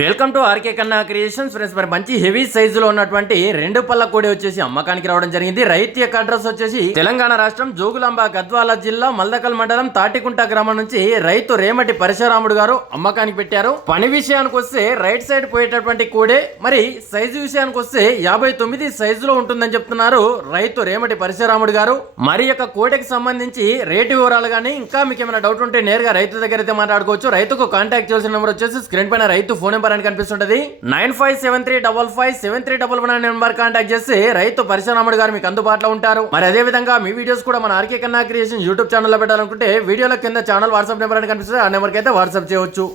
Welcome to RK కన్నా creations friends. మరి మంచి హెవీ సైజులో ఉన్నటువంటి రెండు పళ్ళ కోడి వచ్చేసి అమ్మకానికి రావడం జరిగింది. రైతు యొక్క అడ్రస్ వచ్చేసి తెలంగాణ రాష్ట్రం జోగులాంబ గద్వాల జిల్లా మల్దకల్ మండలం తాటికుంట గ్రామం నుంచి రైతు రేమటి పరశురాముడు గారు అమ్మకానికి పెట్టారు. పని విషయానికి వస్తే రైట్ సైడ్ పోయేటటువంటి కోడే, మరి సైజు విషయానికి వస్తే 59 సైజులో ఉంటుందని చెప్తున్నారు రైతు రేమటి పరశురాముడు గారు. మరి యొక్క కోడికి సంబంధించి రేటు వివరాలు కానీ ఇంకా మీకు ఏమైనా డౌట్ ఉంటే నేరుగా రైతు దగ్గర అయితే మాట్లాడుకోవచ్చు. రైతుకు కాంటాక్ట్ చేయాల్సిన నెంబర్ వచ్చేసి స్క్రీన్ పైన రైతు ఫోన్ నెంబర్ అని కనిపిస్తుంటది. 9573557311 నెంబర్ కాంటాక్ట్ చేసి రైతు పరశురాముడు గారు మీకు అందుబాటులో ఉంటారు. మరి అదే విధంగా మీ వీడియోస్ కూడా మన ఆర్కే కన్నా క్రియేషన్ యూట్యూబ్ ఛానల్ లో పెట్టాలనుకుంటే వీడియోల కింద ఛానల్ వాట్సాప్ నెంబర్ అని కనిపిస్తుంది. ఆ నెంబర్కి అయితే వాట్సాప్ చేయవచ్చు.